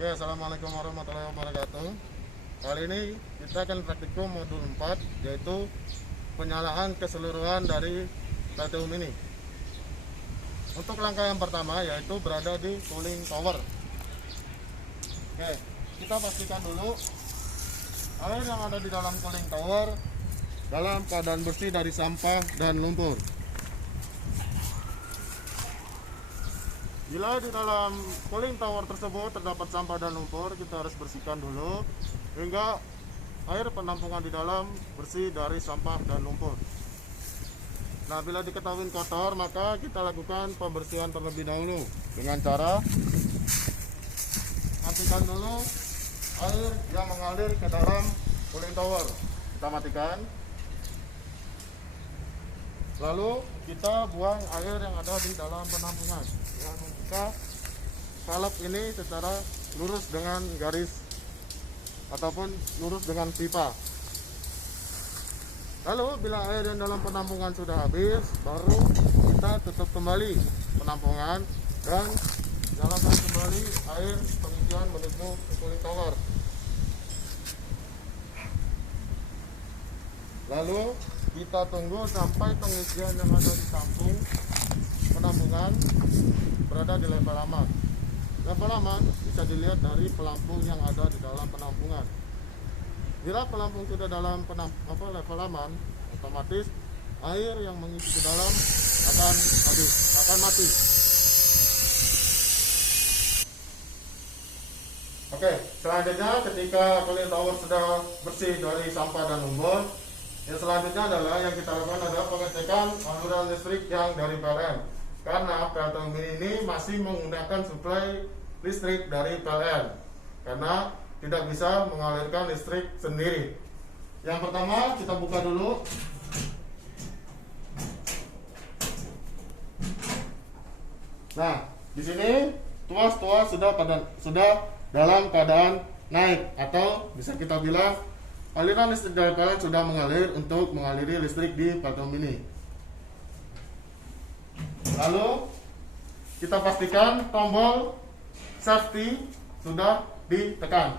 Oke, assalamualaikum warahmatullahi wabarakatuh. Kali ini kita akan praktikum modul 4, yaitu penyalaan keseluruhan dari PLTU Mini. Untuk langkah yang pertama yaitu berada di cooling tower. Oke, kita pastikan dulu air yang ada di dalam cooling tower dalam keadaan bersih dari sampah dan lumpur. Bila di dalam cooling tower tersebut terdapat sampah dan lumpur, kita harus bersihkan dulu hingga air penampungan di dalam bersih dari sampah dan lumpur. Nah, bila diketahui kotor, maka kita lakukan pembersihan terlebih dahulu dengan cara matikan dulu air yang mengalir ke dalam cooling tower. Kita matikan. Lalu kita buang air yang ada di dalam penampungan dengan membuka valve ini secara lurus dengan garis ataupun lurus dengan pipa. Lalu bila air yang dalam penampungan sudah habis, baru kita tutup kembali penampungan dan nyalakan kembali air pengisian menuju ke cooling tower. Lalu kita tunggu sampai pengisian yang ada di samping penampungan berada di level aman. Level aman bisa dilihat dari pelampung yang ada di dalam penampungan. Bila pelampung sudah dalam level aman, otomatis air yang mengisi ke dalam akan habis, akan mati. Oke, selanjutnya ketika cooling tower sudah bersih dari sampah dan lumpur, yang selanjutnya adalah yang kita lakukan adalah pengecekan aliran listrik yang dari PLN. Karena PLTU Mini ini masih menggunakan suplai listrik dari PLN, karena tidak bisa mengalirkan listrik sendiri. Yang pertama kita buka dulu. Nah, di sini tuas sudah dalam keadaan naik, atau bisa kita bilang aliran listrik dari PLN sudah mengalir untuk mengaliri listrik di PLTU Mini. Lalu kita pastikan tombol safety sudah ditekan.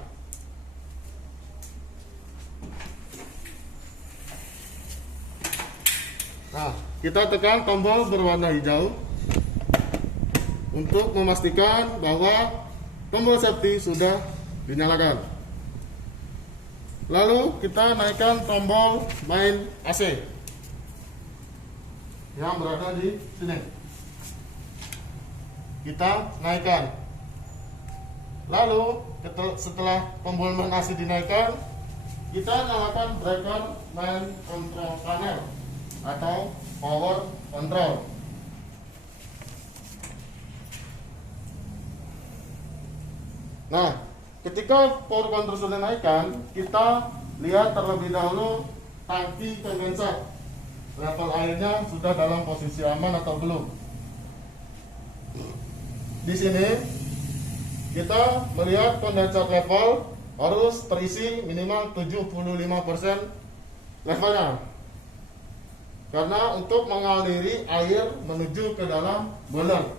Nah, kita tekan tombol berwarna hijau untuk memastikan bahwa tombol safety sudah dinyalakan. Lalu kita naikkan tombol main AC yang berada di sini. Kita naikkan. Lalu setelah tombol main AC dinaikkan, kita nyalakan breaker main control panel atau power control. Nah, ketika power control sudah naikkan, kita lihat terlebih dahulu tangki kondensat. Level airnya sudah dalam posisi aman atau belum. Di sini kita melihat kondensat level harus terisi minimal 75% levelnya. Karena untuk mengaliri air menuju ke dalam boiler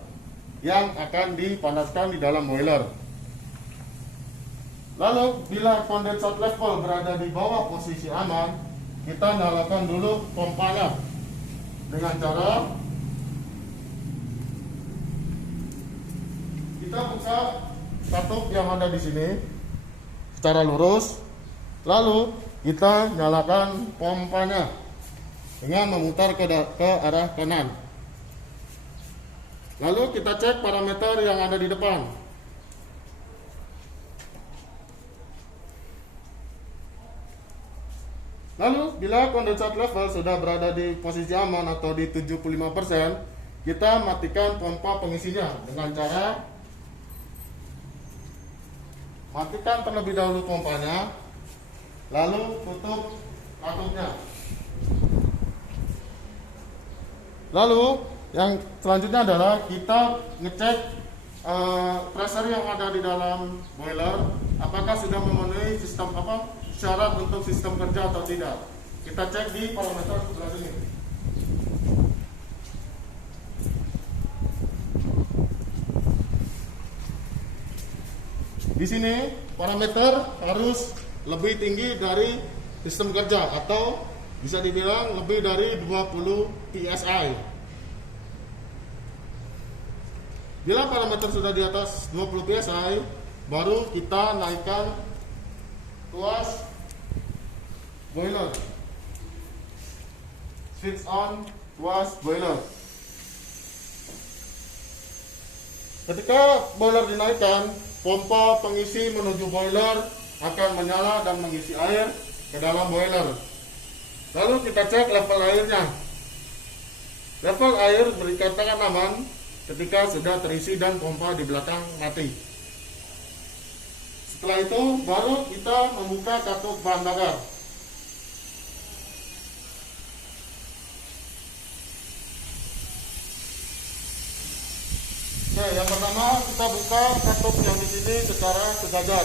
yang akan dipanaskan di dalam boiler. Lalu bila kondensat level berada di bawah posisi aman, kita nyalakan dulu pompanya dengan cara kita buka katup yang ada di sini secara lurus, lalu kita nyalakan pompanya dengan memutar ke arah kanan. Lalu kita cek parameter yang ada di depan. Lalu bila kondensat level sudah berada di posisi aman atau di 75%, kita matikan pompa pengisinya dengan cara matikan terlebih dahulu pompanya, lalu tutup katupnya. Lalu yang selanjutnya adalah kita ngecek pressure yang ada di dalam boiler apakah sudah memenuhi sistem syarat untuk sistem kerja atau tidak. Kita cek di parameter sebelah sini. Di sini parameter harus lebih tinggi dari sistem kerja atau bisa dibilang lebih dari 20 PSI. Bila parameter sudah di atas 20 PSI, baru kita naikkan tuas boiler. Switch on tuas boiler. Ketika boiler dinaikkan, pompa pengisi menuju boiler akan menyala dan mengisi air ke dalam boiler. Lalu kita cek level airnya. Level air dikatakan aman ketika sudah terisi dan pompa di belakang mati. Setelah itu baru kita membuka katup bahan bakar. Oke, yang pertama kita buka katup yang di sini secara sejajar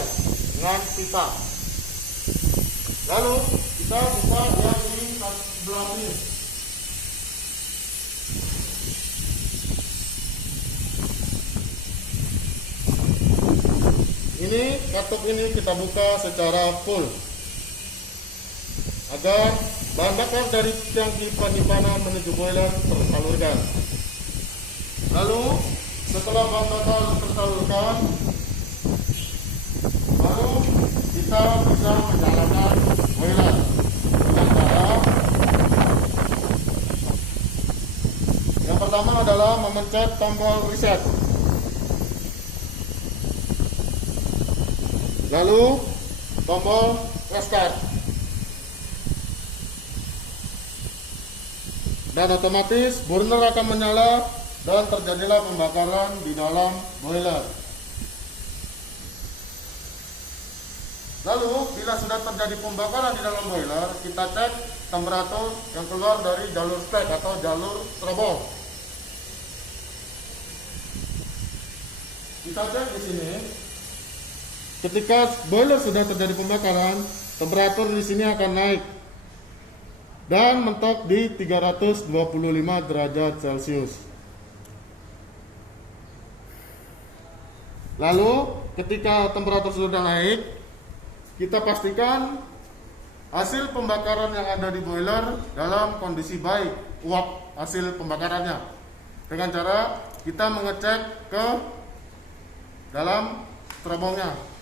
dengan pita. Lalu kita buka yang di sebelah ini. Ini katup ini kita buka secara full agar bahan bakar dari tangki penyimpanan menuju boiler tersalurkan. Lalu setelah bahan bakar tersalurkan, baru kita bisa menyalakan boiler dengan cara yang pertama adalah memencet tombol reset. Lalu tombol restart. Dan otomatis burner akan menyala dan terjadilah pembakaran di dalam boiler. Lalu bila sudah terjadi pembakaran di dalam boiler, kita cek temperatur yang keluar dari jalur spek atau jalur terobong. Kita cek di sini. Ketika boiler sudah terjadi pembakaran, temperatur di sini akan naik dan mentok di 325 derajat Celcius. Lalu ketika temperatur sudah naik, kita pastikan hasil pembakaran yang ada di boiler dalam kondisi baik, uap hasil pembakarannya, dengan cara kita mengecek ke dalam terobongnya.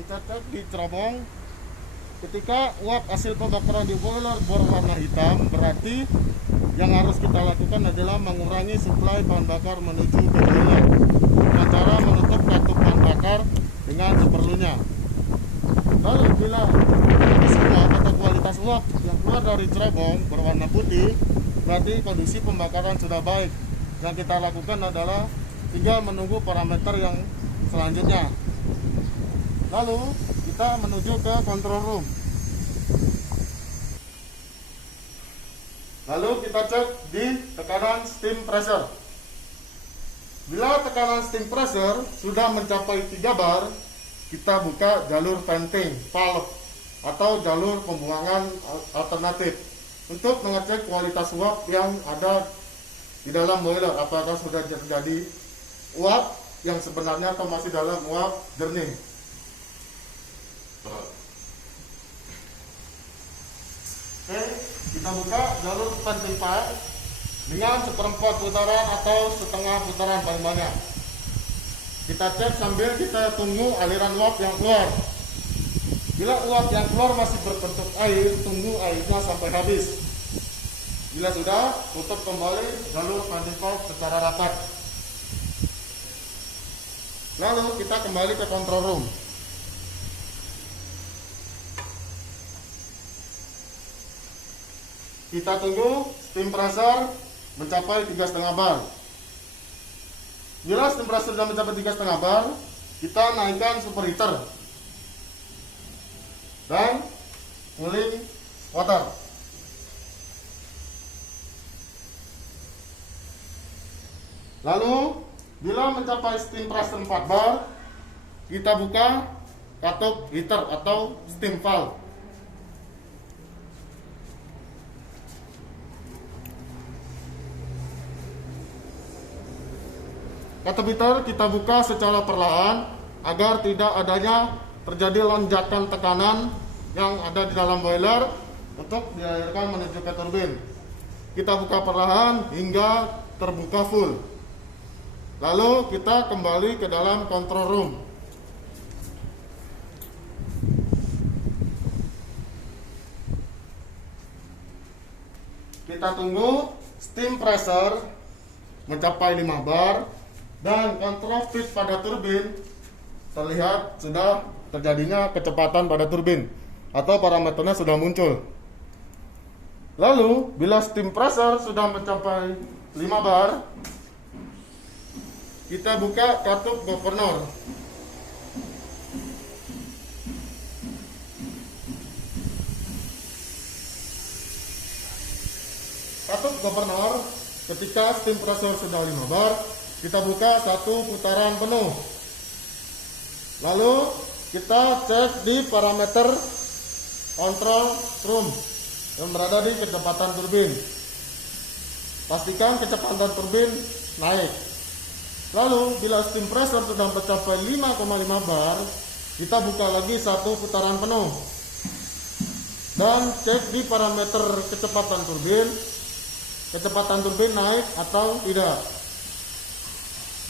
Kita cek di cerobong. Ketika uap hasil pembakaran di boiler berwarna hitam, berarti yang harus kita lakukan adalah mengurangi suplai bahan bakar menuju ke boiler dengan cara menutup katup bahan bakar dengan seperlunya. Lalu bila kondisi uap atau kualitas uap yang keluar dari cerobong berwarna putih, berarti kondisi pembakaran sudah baik. Yang kita lakukan adalah tinggal menunggu parameter yang selanjutnya. Lalu kita menuju ke control room. Lalu kita cek di tekanan steam pressure. Bila tekanan steam pressure sudah mencapai 3 bar, kita buka jalur venting valve atau jalur pembuangan alternatif untuk mengecek kualitas uap yang ada di dalam boiler, apakah sudah terjadi uap yang sebenarnya atau masih dalam uap jernih. Oke, kita buka jalur venting pipe dengan 1/4 putaran atau setengah putaran paling banyak. Kita cek sambil kita tunggu aliran uap yang keluar. Bila uap yang keluar masih berbentuk air, tunggu airnya sampai habis. Bila sudah, tutup kembali jalur venting pipe secara rapat. Lalu kita kembali ke control room. Kita tunggu steam pressure mencapai 3,5 bar. Bila steam pressure sudah mencapai 3,5 bar, kita naikkan superheater dan cooling water. Lalu bila mencapai steam pressure 4 bar, kita buka katup heater atau steam valve. Katup heater kita buka secara perlahan agar tidak adanya terjadi lonjakan tekanan yang ada di dalam boiler untuk dialirkan menuju ke turbin. Kita buka perlahan hingga terbuka full. Lalu kita kembali ke dalam control room. Kita tunggu steam pressure mencapai 5 bar dan kontrol speed pada turbin terlihat sudah terjadinya kecepatan pada turbin atau parameternya sudah muncul. Lalu bila steam pressure sudah mencapai 5 bar, kita buka katup governor. Katup governor ketika steam pressure sudah 5 bar, kita buka 1 putaran penuh. Lalu kita cek di parameter control room yang berada di kecepatan turbin. Pastikan kecepatan turbin naik. Lalu bila steam pressure sudah mencapai 5,5 bar, kita buka lagi 1 putaran penuh dan cek di parameter kecepatan turbin naik atau tidak.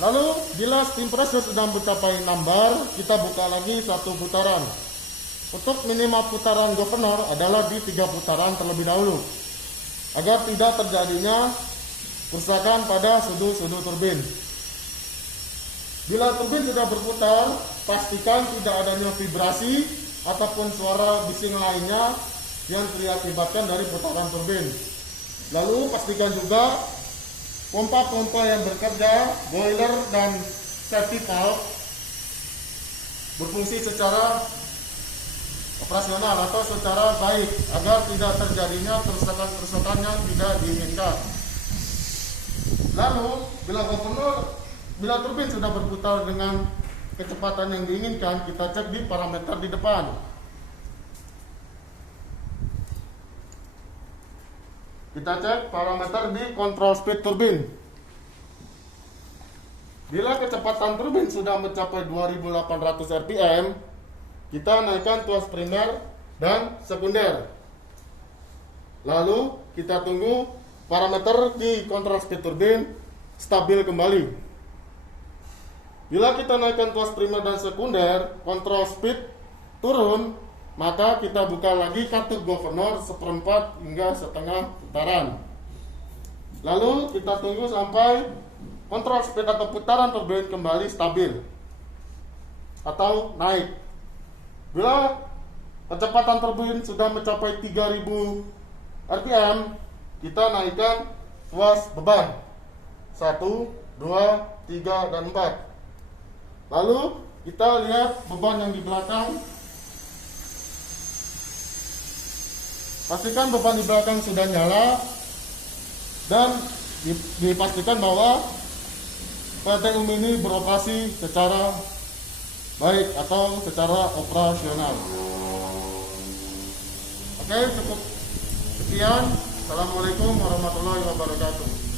Lalu bila steam pressure sudah mencapai 6 bar, kita buka lagi 1 putaran. Untuk minimal putaran governor adalah di 3 putaran terlebih dahulu, agar tidak terjadinya kerusakan pada sudu-sudu turbin. Bila turbin sudah berputar, pastikan tidak adanya vibrasi ataupun suara bising lainnya yang diakibatkan dari putaran turbin. Lalu pastikan juga pompa-pompa yang bekerja, boiler dan safety valve berfungsi secara operasional atau secara baik agar tidak terjadinya kerusakan-kerusakan yang tidak diinginkan. Lalu bila turbin sudah berputar dengan kecepatan yang diinginkan, kita cek di parameter di depan. Kita cek parameter di control speed turbin. Bila kecepatan turbin sudah mencapai 2800 rpm, kita naikkan tuas primer dan sekunder. Lalu kita tunggu parameter di control speed turbin stabil kembali. Bila kita naikkan tuas primer dan sekunder, control speed turun, maka kita buka lagi katup governor 1/4 hingga setengah putaran. Lalu kita tunggu sampai kontrol speed atau putaran turbin kembali stabil atau naik. Bila kecepatan turbin sudah mencapai 3000 rpm, kita naikkan tuas beban 1, 2, 3, dan 4. Lalu kita lihat beban yang di belakang. Pastikan beban di belakang sudah nyala dan dipastikan bahwa PLTU Mini beroperasi secara baik atau secara operasional. Oke, cukup sekian. Assalamualaikum warahmatullahi wabarakatuh.